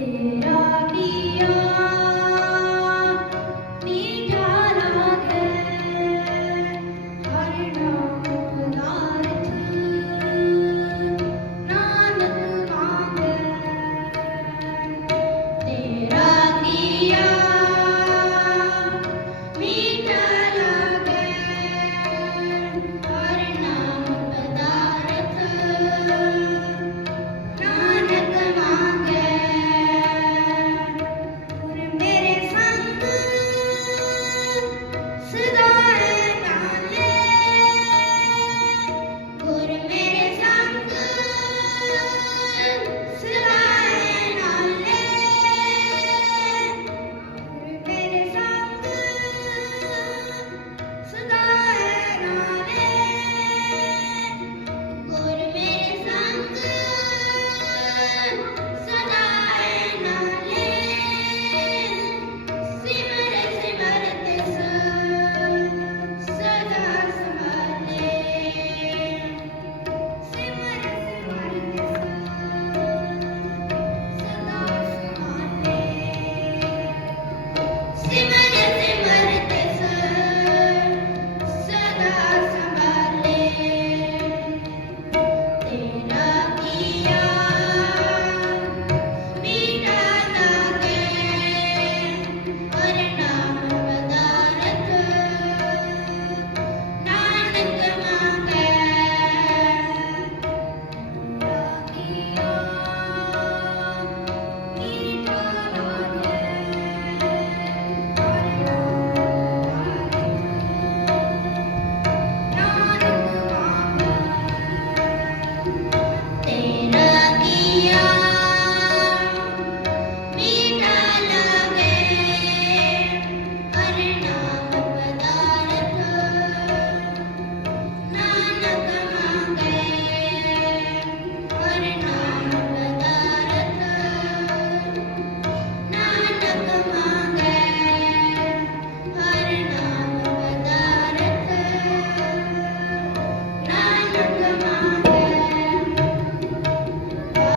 Yeah.